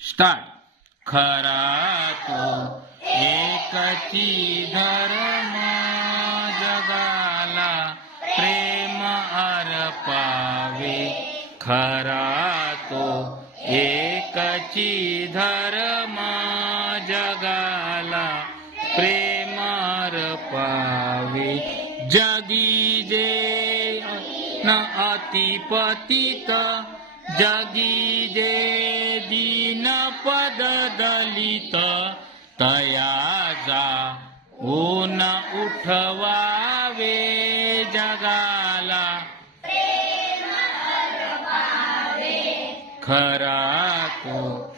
Start. खरा तो एकची धर्म जगाला प्रेम अर्पावे. खरा तो एकची धर्म जगाला प्रेम अर्पावे. जगी जे न अतिपतित जगी जे दीन पद दलित तया जाऊन उठवावे जगाला खरा तो